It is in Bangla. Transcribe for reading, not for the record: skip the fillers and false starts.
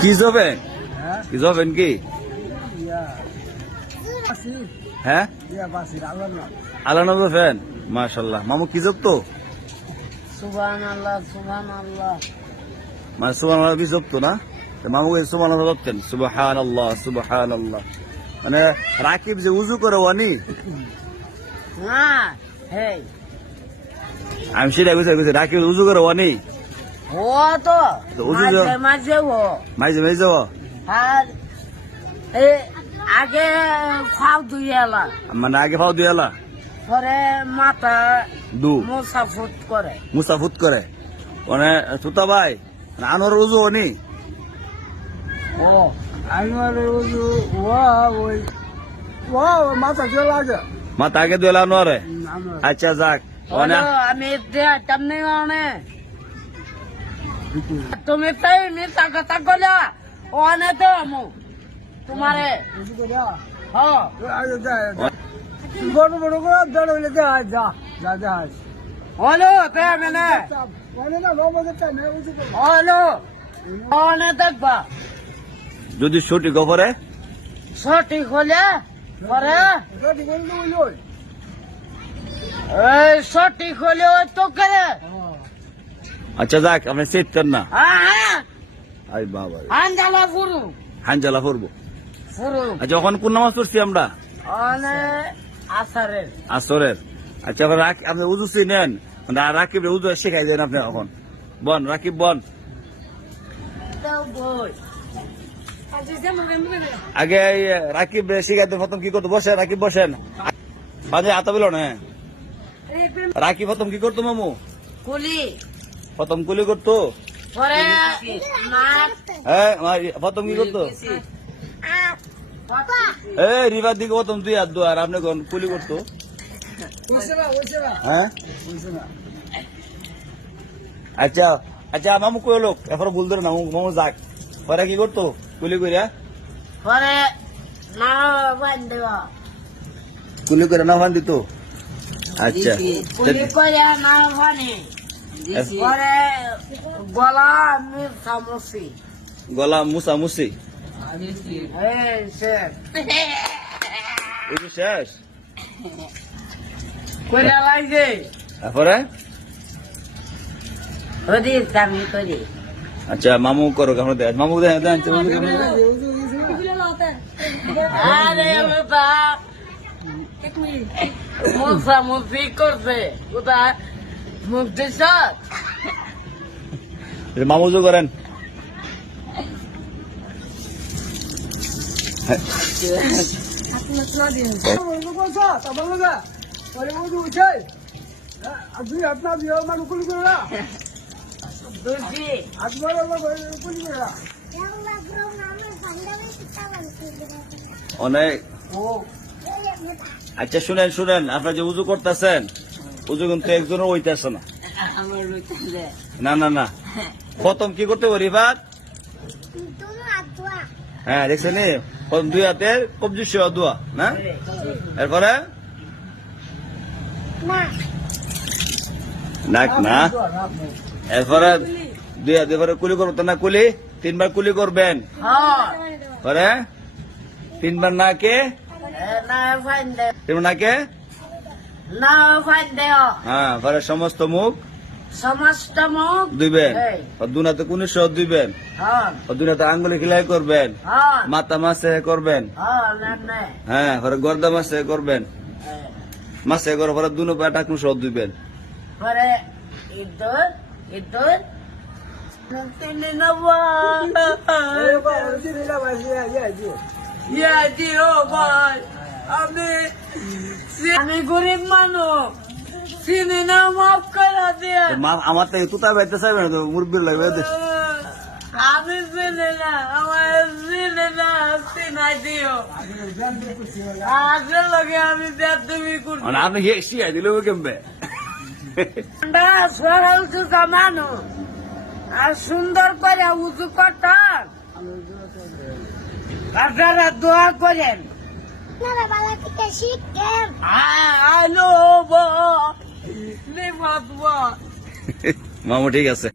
কি যাবেন কি যাবেন কি হ্যাঁ আল্লাহ নবী ফ্যান মাশাআল্লাহ মামু কি জব তো সুবহানাল্লাহ সুবহানাল্লাহ মানে সুবহানাল্লাহ কি জব তো না মামু সুবহানাল্লাহ বলতেন সুবহানাল্লাহ সুবহানাল্লাহ মানে রাকিব যে উজু করে ওয়ানি না হে আমি সেটা বুঝে রাকিব উজু করে ওয়ানি ও তো উজু মাঝে মাঝে ও মাঝে মাঝে আর আগে খাও দুইলা মানে আগে পাও দিয়ালা পরে মাথা দু মুসাফুত করে মানে তুতা ভাই আনোর উজু ওনি ও আনোর উজু ওই মাথা দিয়ে লাগে মাথা আগে দিয়ালা আনোরে আচ্ছা যাক আমি তেমনি মানে তুমি তাই মিথ্যা কথা কইলা ওনে তো আমু তোমারে বড় বড় করে দড় হইলে যা হলো তে মানে হলো ওনে দেখবা যদি সঠিক পরে সঠিক হলে পরে এই সঠিক হলে তো করে আচ্ছা যাক আপনি সেট কর না হ্যাঁ আই বাবা হানজালা ফুরু হানজালা পড়বো আচ্ছা ওখানে কোন নামাজ পড়ছি আমরা আসরের আচ্ছা আপনি উজু নেন রাকিব উজু শেখাই দেন আপনি এখন বন রাকিব বন আগে রাকিব শিখাইতে প্রথম কি করতো বসেন রাকিব বসেন মাঝে হাতা বিল না রাকিব প্রথম কি করতো মামু কুলি প্রথম কুলি করতো হ্যাঁ প্রথম কি করতো রিভার দিকে প্রথম দুই হাত দোয়ার আপনি কুলি করতো হ্যাঁ আচ্ছা আচ্ছা মামু কই লোক এরপর ভুল ধরে না মামু যাক পরে কি করতো কুলি করিয়া পরে না বান দেওয়া কুলি করে না ফান দিত আচ্ছা কুলি করে না ফানে পরে গলা মুসামুসি গলা মুসামুসি শেষ কইরা লাগছে তারপরে আমি করি আচ্ছা মামু করো কেমন দেখ মামু দেন আরে বাবা মুসামুসি করছে কোথায় মুখ দিছ মামু জো করেন অনেক আচ্ছা শুনেন শুনেন আপনার যে উজু করতেছেন উজু কিন্তু একজনের ওইতেছে না না না না প্রথম কি করতে পারি ভাত হ্যাঁ দেখছেন প্রথম দুই হাতের কবজি সেবা দোয়া না এরপরে নাক না এরপরে দুই হাতে পরে কুলি করবো না কুলি তিনবার কুলি করবেন পরে তিনবার নাকে তিনবার নাকে হ্যাঁ পরে সমস্ত মুখ দুইবেন দুনাতে কোন সহ দুইবেন দুনাতে আঙ্গুলি খিলাই করবেন মাথা মাসে করবেন হ্যাঁ পরে গর্দা মাসে করবেন মাসে করে পরে দুনো পা টাকুন সহ দুইবেন আমি গরিব মানুষ চিনি না মাফ করে দিয়ে আমার তো তুতা বেঁধতে চাইবে না মুরব্বীর লাগবে আমি চিনি না আমার চিনি না চিনাই দিও আগে লগে আমি তুমি করছি আপনি শিখাই দিলে কেমবে সরল সুতা মানুষ আর সুন্দর করে উঁচু করতাম আপনারা দোয়া করেন মামু ঠিক আছে।